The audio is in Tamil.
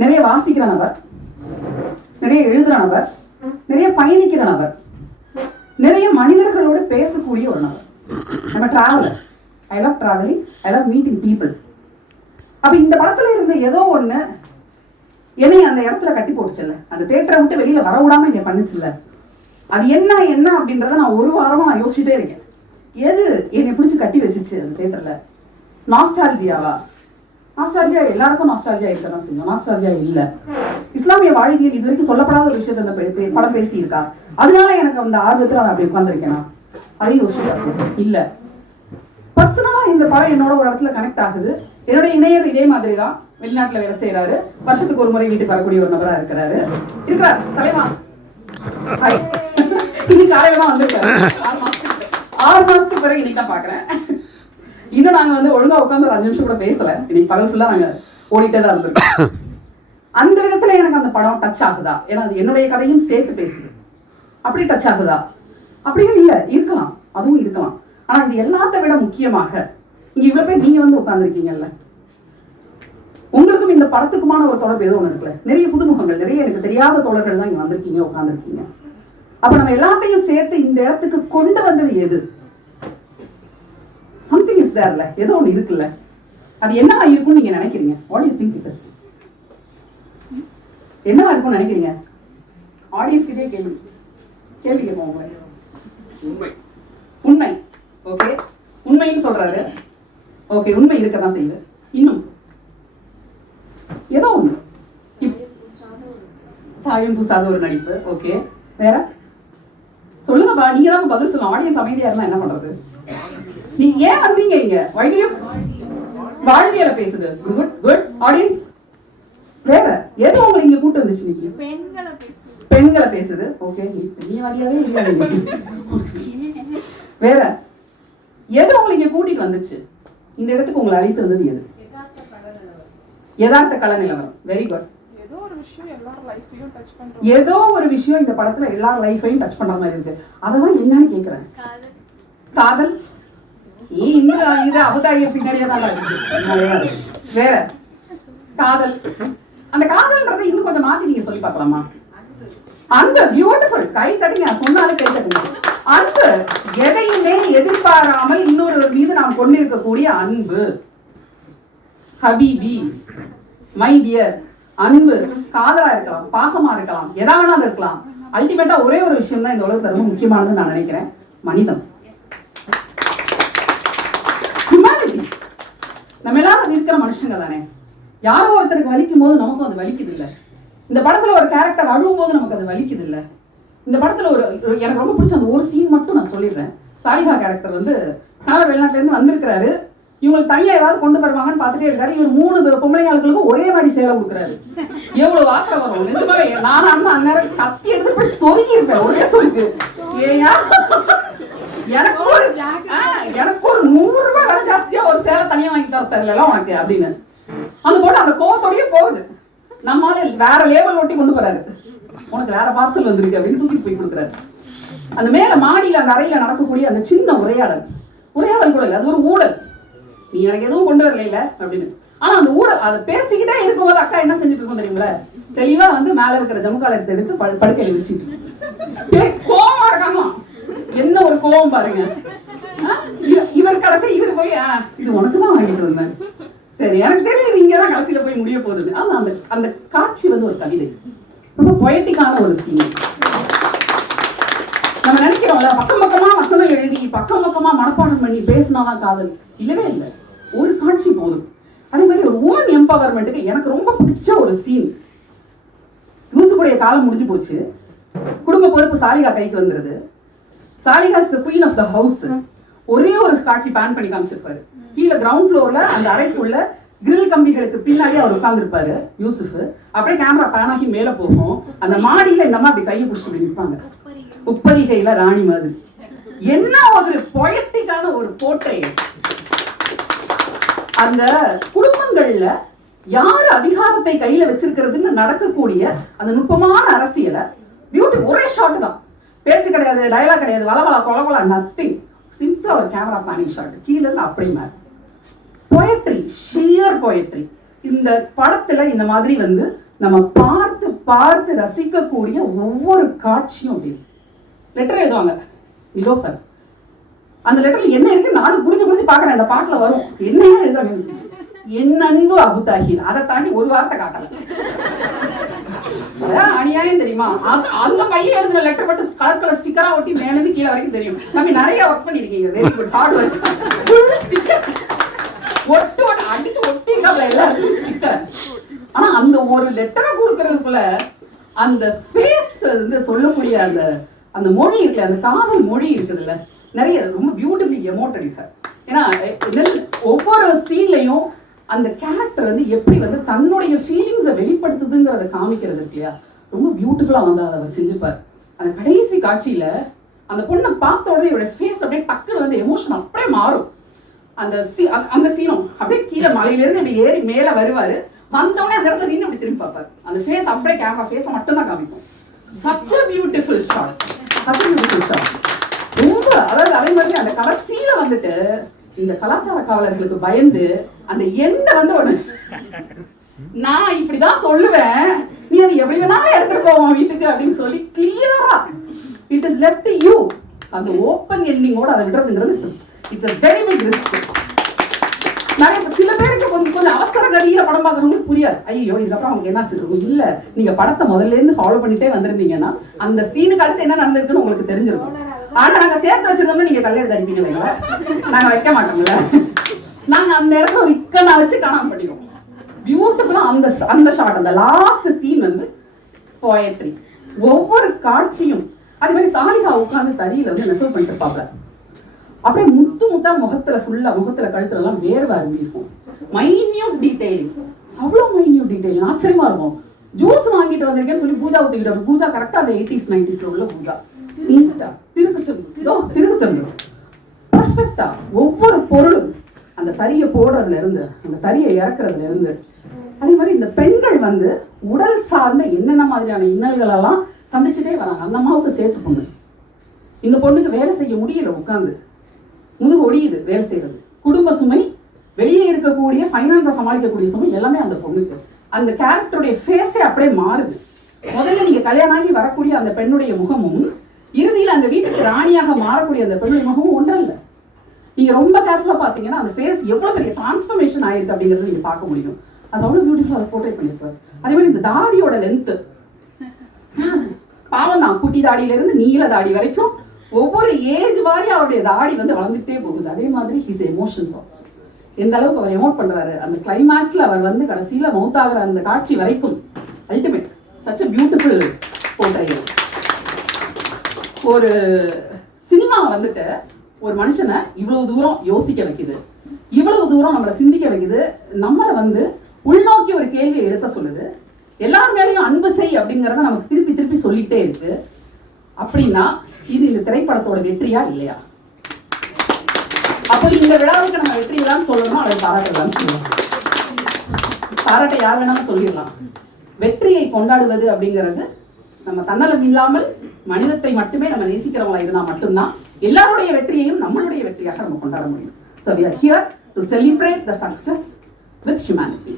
நிறைய வாசிக்கிற நபர், நிறைய எழுதுகிற நபர், நிறைய பயணிக்கிற நபர், நிறைய மனிதர்களோடு பேசக்கூடிய ஒரு நபர். நம்ம traveller. I love travelling, I love meeting people. அப்போ இந்த படத்தில் இருந்த ஏதோ ஒன்று என்னை அந்த இடத்துல கட்டி போட்டுச்சுல்ல, அந்த தேட்டரை விட்டு வெளியில் வர விடாமல் என்னை பண்ணுச்சுல்ல. அது என்ன அப்படின்றத நான் ஒரு வாரமாக நான் யோசிச்சுட்டே இருக்கேன். எது என்னை பிடிச்சி கட்டி வச்சிச்சு அந்த தேட்டரில்? நாஸ்டால்ஜியாவா? நாஸ்டால்ஜியா எல்லாருக்கும் நாஸ்டால்ஜியா இருக்க தான் செஞ்சோம். நாஸ்டால்ஜியா இல்லை. இஸ்லாமிய வாழ்வியல் இது வரைக்கும் சொல்லப்படாத ஒரு விஷயத்தை அந்த படம் பேசியிருக்கா? அதனால எனக்கு அந்த ஆர்வத்தில் நான் அப்படி உட்காந்துருக்கேனா? அதையும் யோசிச்சு பார்த்தேன். இல்லை. பர்சனலாக இந்த படம் என்னோட ஒரு இடத்துல கனெக்ட் ஆகுது. என்னோட இணையர் இதே மாதிரி தான் வெளிநாட்டில் வேலை செய்கிறாரு. வருஷத்துக்கு ஒரு முறை வீட்டுக்கு வரக்கூடிய ஒரு நபராக இருக்கிறார். தலைவா இன்னைக்கு காலையில தான் வந்திருக்காரு. 6 மாசத்துக்கு பிறகு இன்னைக்கு தான் பார்க்குறேன். இன்னும் நாங்கள் ஒழுங்காக உட்காந்து ஒரு 5 நிமிஷம் கூட பேசலை. இன்னைக்கு பகல் ஃபுல்லாக நாங்கள் ஓடிட்டே தான் இருந்திருக்கோம். அந்த விதத்தில் எனக்கு அந்த படம் டச் ஆகுதா? ஏன்னா அது என்னுடைய கதையும் சேர்த்து பேசுது. அப்படி டச் ஆகுதா? அப்படியும் இல்லை, இருக்கலாம், அதுவும் இருக்கலாம். ஆனால் இது எல்லாத்த விட முக்கியமாக இங்கே இவ்வளோ பேர் நீங்கள் உட்காந்துருக்கீங்கல்ல, உங்களுக்கும் இந்த படத்துக்குமான ஒரு தொடர்பு ஏதோ ஒன்று இருக்குல்ல. நிறைய புதுமுகங்கள், நிறைய எனக்கு தெரியாத தோழர்கள் தான் இங்கே வந்திருக்கீங்க, உட்காந்துருக்கீங்க. அப்போ நம்ம எல்லாத்தையும் சேர்த்து இந்த இடத்துக்கு கொண்டு வந்தது எது? சம்திங் இஸ் தேர்ல, ஏதோ ஒன்று இருக்குல்ல. அது என்னவா இருக்கும்னு நீங்க நினைக்கிறீங்க? What you think it is? என்னவா இருக்கும்னு நினைக்கிறீங்க? ஆடியன்ஸ் கிட்டே கேள்வி கேட்போம். உண்மை. உண்மை. ஓகே, உண்மைன்னு சொல்றாரு. ஓகே, உண்மை இருக்கதான் செய்யுது. இன்னும் ஏதோ ஒண்ணு சாயம் பூசாத ஒரு நடிப்பு. ஓகே, வேற சொல்லுங்கப்பா. நீங்க தான் பதில் சொல்லணும். ஆடியன்ஸ் அமைதியா இருந்தா என்ன பண்றது? நீங்க ஏன் வந்தீங்க இங்க? Why do you? வாழ்வியல பேசுது. Good good. ஆடியன்ஸ் வேற ஏதோ உங்களை இங்க கூட்டு வந்துச்சு. நீங்க பெண்களை பேசுது. ஓகே, நீ வரலையாவே இல்லை. வேற எது உங்களை இங்க கூட்டிட்டு வந்துச்சு? இந்த இடத்துக்கு உங்களை அழைத்து வந்தது எது? யதார்த்த கள நிலவரம். Very good. ஏதோ ஒரு விஷயம் இந்த படத்துல எல்லார் லைஃபையும் டச் பண்ற மாதிரி இருக்கு. அதெல்லாம் என்னன்னு கேக்குறேன். காதல். இது அபுதாகிய பின்னாடியே தான் இருக்கு. வேற காதல். அந்த காதல்ன்றதை இன்னும் கொஞ்சம் மாத்தி நீங்க சொல்லி பார்க்கலாமா? அன்பு. பியூட்டிஃபுல். கை தட்டிங்க, சொன்னாலும் கை தட்டுங்க. அன்பு. எதையுமே எதிர்பாராமல் இன்னொரு மீது நாம் கொண்டிருக்கக்கூடிய அன்பு. ஹபீபி, மை டியர். அன்பு காதலா இருக்கலாம், பாசமா இருக்கலாம், எதா வேணாலும் இருக்கலாம். அல்டிமேட்டா ஒரே ஒரு விஷயம் தான் இந்த உலகத்துல ரொம்ப முக்கியமானது நான் நினைக்கிறேன். மனிதம். ஹியூமனிட்டி. நம்ம எல்லாரும் இருக்கிற மனுஷங்க தானே. யாரோ ஒருத்தருக்கு வலிக்கும் போது நமக்கும் அது வலிக்குது இல்ல. இந்த படத்துல ஒரு கேரக்டர் அழுவும் போது நமக்கு அது வலிக்குது இல்ல. இந்த படத்துல எனக்கு ரொம்ப பிடிச்ச அந்த ஒரு சீன் மட்டும் நான் சொல்லிடுறேன். சாலிஹா கேரக்டர் கணவர் வெளிநாட்டுல இருந்து வந்திருக்கிறாரு. இவங்களுக்கு தனியா ஏதாவது கொண்டு வருவாங்கன்னு பார்த்துட்டே இருக்காரு. இவர் 3 பொம்பளை ஆளுகளுக்கும் ஒரே மாதிரி சேலை கொடுக்குறாரு. எவ்வளவு வாக்குற வரும் நிஜமாவே. நானா இருந்தா அந்நேரம் கத்தி எடுத்து போய் சொருகி இருப்பேன். ஒரே சொருக்கு. ஏயா எனக்கு ஒரு 100 ரூபாய் விலை ஜாஸ்தியா ஒரு சேலை தனியா வாங்கி தர தெரியல உனக்கு அப்படின்னு அந்த போட்டு அந்த கோவத்தோடய போகுது. நம்மளால வேற லேபிள் ஒட்டி கொண்டு போறாரு. உனக்கு வேற பார்சல் வந்திருக்கு அப்படின்னு தூக்கிட்டு போய் கொடுக்குறாரு. அந்த மேல மாடியில அந்த அறையில நடக்கக்கூடிய அந்த சின்ன உரையாடல் கூட இல்லை, அது ஒரு ஊழல். நீ எனக்கு எதுவும் கொண்டு வரல அப்படின்னு. ஆனா அந்த ஊழல் அதை பேசிக்கிட்டே இருக்கும்போது அக்கா என்ன செஞ்சுட்டு இருக்கோம் தெரியுங்களா? தெளிவா மேல இருக்கிற ஜமுக்கால எடுத்து படுக்கையில வச்சுட்டு கோவமா இருக்காமா. என்ன ஒரு கோவம் பாருங்க. இவர் கடைசி இவர் போய் இது உனக்குதான் வாங்கிட்டு வந்தேன். சரி, எனக்கு தெரியுது இங்கதான் கடைசியில போய் முடிய போகுது. ஆனா அந்த காட்சி ஒரு கவிதை. ரொம்ப பொயட்டிக்கான ஒரு சீன். நம்ம நினைக்கிறோம்ல, பக்கம் பக்கமா வசனம் எழுதி பக்கம் பக்கமா மனப்பாடம் பண்ணி பேசினாதான் காதல். இல்லவே இல்லை, ஒரு காட்சி போதும். அதே மாதிரி ஒரு உமன் எம்பவர்மெண்ட்டுக்கு எனக்கு ரொம்ப பிடிச்ச ஒரு சீன். யூசுஃபுடைய காலம் முடிஞ்சு போச்சு. குடும்ப பொறுப்பு சாலிகா கைக்கு வந்துருது. Salika is the queen of the house. ஒரே ஒரு காட்சி பேன் பண்ணி காமிச்சிருப்பாரு. கீழே கிரவுண்ட் ஃப்ளோர்ல அந்த அறைக்குள்ள கிரில் கம்பிகளுக்கு பின்னாடி அவர் உட்கார்ந்துருப்பாரு யூசுஃப். அப்படியே கேமரா பேன் ஆகி மேல போகும். அந்த மாடியில இந்த அம்மா அப்படி கையை பிடிச்சிட்டு அப்படி நிற்பாங்க. உப்பரிகையில ராணி மாதிரி. என்ன ஒரு பொயட்டிக்கான ஒரு போர்ட்ரேட். அந்த குடும்பங்கள்ல யார் அதிகாரத்தை கையில வச்சிருக்கிறதுன்னு நடக்கக்கூடிய அந்த நுட்பமான அரசியலை பியூட்டி. ஒரே ஷாட் தான், பேச்சு கிடையாது, டயலாக் கிடையாது, வளவளா கொலவளா, நத்திங். சிம்பிளா ஒரு கேமரா பேனிங் ஷாட். கீழே இருந்து அப்படி மாதிரி பொயட்ரி, ஷியர் பொயட்ரி. இந்த படத்துல இந்த மாதிரி நம்ம பார்த்து பார்த்து ரசிக்கக்கூடிய ஒவ்வொரு காட்சியும் அப்படி. லெட்டர் எழுதுவாங்க நிலோஃபர். அந்த லெட்டர்ல என்ன இருக்கு நானும் புடிச்சு பாக்குறேன். அந்த பாட்டுல வரும் என்ன எழுதுறாங்க, என் அன்பு அபுதாஹில். அதை தாண்டி ஒரு வார்த்தை காட்டல. அநியாயம் தெரியுமா? அந்த பையன் எழுதுன லெட்டர் மட்டும் கலர் கலர் ஸ்டிக்கரா ஒட்டி மேலேருந்து கீழே வரைக்கும் தெரியும். நம்ம நிறைய ஒர்க் பண்ணிருக்கீங்க. Very good, hard work. Full sticker ஒட்டு அடிச்சு ஒட்டிங்க எல்லாருக்கும் ஸ்டிக்கர். ஆனா அந்த ஒரு லெட்டரை கொடுக்கறதுக்குள்ள அந்த ஃபேஸ் வந்து சொல்லக்கூடிய அந்த அந்த மொழி இருக்குல்ல, அந்த காதல் மொழி இருக்குதுல்ல, நிறைய ரொம்ப பியூட்டிஃபுல்லி எமோட்டட் இருக்கார். ஏன்னா ஒவ்வொரு சீன்லையும் அந்த கேரக்டர் வந்து எப்படி வந்து தன்னுடைய ஃபீலிங்ஸை வெளிப்படுத்துதுங்கிறத காமிக்கிறது இருக்கு இல்லையா, ரொம்ப பியூட்டிஃபுல்லா வந்து அதை அவர் செஞ்சுப்பார். அந்த கடைசி காட்சியில அந்த பொண்ணை பார்த்த உடனே இவருடைய ஃபேஸ் அப்படியே டக்குன்னு வந்து எமோஷன் அப்படியே மாறும். அந்த சீனும் அப்படியே கீழே மலையிலேருந்து இப்படி ஏறி மேலே வருவார். வந்தவொடனே அந்த இடத்துல நின்று இப்படி திரும்பி பார்ப்பார். அந்த ஃபேஸ் அப்படியே கேமரா ஃபேஸை மட்டும் தான் காமிக்கும். Such a beautiful shot, such a beautiful shot. ரொம்ப அதாவது அதே மாதிரி அந்த கடைசியில வந்துட்டு இந்த கலாச்சார காவலர்களுக்கு பயந்து அந்த எண்ணெய் வந்து ஒண்ணு, நான் இப்படிதான் சொல்லுவேன், நீ அதை எப்படி வேணாலும் எடுத்துட்டு போவோம் வீட்டுக்கு அப்படின்னு சொல்லி கிளியரா இட் இஸ் லெஃப்ட் யூ. அந்த ஓப்பன் எண்டிங்கோட அதை விடுறதுங்கிறது it's a very big risk. நிறைய சில பேருக்கு கொஞ்சம் அவசர கதியில படம் பார்க்கறவங்களுக்கு புரியாது. ஐயோ இதுக்கப்புறம் அவங்க என்ன வச்சிருக்கோம். இல்ல, நீங்க படத்தை முதல்ல இருந்து ஃபாலோ பண்ணிட்டே வந்திருந்தீங்கன்னா அந்த சீனுக்கு அடுத்து என்ன நடந்திருக்குன்னு உங்களுக்கு தெரிஞ்சிருக்கும். ஆனா நாங்க சேர்த்து வச்சிருந்தோம்னா நீங்க கல்யாணம் அடிப்பீங்களா? நாங்க வைக்க மாட்டோம்ல. நாங்க அந்த இடத்துல ஒரு இக்கண்ணா வச்சு காணாம பண்ணிடுவோம். பியூட்டிஃபுல்லா அந்த ஷாட், அந்த லாஸ்ட் சீன் வந்து போயட்ரி. ஒவ்வொரு காட்சியும் அதே மாதிரி சாலிகா உட்காந்து தறியில வந்து நெசவு பண்ணிட்டு இருப்பாங்க. அப்படியே முத்து முத்தா முகத்துல ஃபுல்லா முகத்துல கழுத்துல எல்லாம் வேர்வை அரும்பி இருக்கும். மைன்யூட் டீடைலிங், அவ்வளவு மைன்யூட் டீடைலிங். ஆச்சரியமா இருக்கும். ஜூஸ் வாங்கிட்டு வந்திருக்கேன்னு சொல்லி பூஜா ஊத்திக்கிட்டு வரும். பூஜா கரெக்டா அந்த 80s 90s உள்ள பூஜா திருகு பர்ஃபெக்டா ஒவ்வொரு பொருளும் அந்த தறியை போடுறதுல இருந்து அந்த தறியை இறக்குறதுல இருந்து. அதே மாதிரி இந்த பெண்கள் வந்து உடல் சார்ந்த என்னென்ன மாதிரியான இன்னல்கள் எல்லாம் சந்திச்சுட்டே வராங்க. அந்த அம்மாவுக்கு சேர்த்து பொண்ணு, இந்த பொண்ணுக்கு வேலை செய்ய முடியல, உட்காந்து முதுகு ஒடியுது வேலை செய்யறது. குடும்ப சுமை, வெளியே இருக்கக்கூடிய ஃபைனான்ஸை சமாளிக்கக்கூடிய சுமை எல்லாமே அந்த பொண்ணுக்கு. அந்த கேரக்டருடைய ஃபேஸே அப்படியே மாறுது. முதல்ல நீங்க கல்யாணம் ஆகி வரக்கூடிய அந்த பெண்ணுடைய முகமும் இறுதியில் அந்த வீட்டுக்கு ராணியாக மாறக்கூடிய அந்த பெண்ணுடைய முகமும் ஒன்றல்ல. நீங்க ரொம்ப கேர்ஃபுல்லா பாத்தீங்கன்னா அந்த ஃபேஸ் எவ்வளவு பெரிய டிரான்ஸ்ஃபர்மேஷன் ஆயிருக்கு அப்படிங்கறத நீங்க பார்க்க முடியும். அது அவ்வளவு பியூட்டிஃபுல்லா அதை போர்ட்ரேட் பண்ணிருப்பாரு. அதே மாதிரி இந்த தாடியோட லென்த் பாவம் தான், குட்டி தாடியில இருந்து நீல தாடி வரைக்கும் ஒவ்வொரு ஏஜ் வாரி அவருடைய தாடி வந்து வளர்ந்துட்டே போகுது. அதே மாதிரி ஹிஸ் எமோஷன்ஸ் ஆல்சோ எந்த அளவுக்கு அவர் எமோட் பண்றாரு. அந்த கிளைமேக்ஸ்ல அவர் வந்து கடைசியில மவுத் ஆகிற அந்த காட்சி வரைக்கும் ultimate, such a beautiful portrait. ஒரு சினிமா வந்துட்டு ஒரு மனுஷனை இவ்வளவு தூரம் யோசிக்க வைக்குது, இவ்வளவு தூரம் நம்மளை சிந்திக்க வைக்குது, நம்மளை வந்து உள்நோக்கி ஒரு கேள்வியை எழுப்ப சொல்லுது, எல்லார் மேலேயும் அன்பு செய் அப்படிங்கிறத நமக்கு திருப்பி திருப்பி சொல்லிட்டே இருக்கு. அப்படின்னா இது இந்த திரைப்படத்தோட வெற்றியா இல்லையா? அப்போ இந்த விழாவுக்கு நம்ம வெற்றி விழான்னு சொல்லணுமா அதை பாராட்டலாம்னு சொல்லலாம். பாராட்ட யார் வேணாலும் சொல்லிடலாம். வெற்றியை கொண்டாடுவது அப்படிங்கிறது நம்ம தன்னலம் இல்லாமல் மனிதத்தை மட்டுமே நம்ம நேசிக்கிறவங்களா இருந்தா மட்டும்தான் எல்லாருடைய வெற்றியையும் நம்மளுடைய வெற்றியாக நம்ம கொண்டாட முடியும். So we are here to celebrate the success with humanity.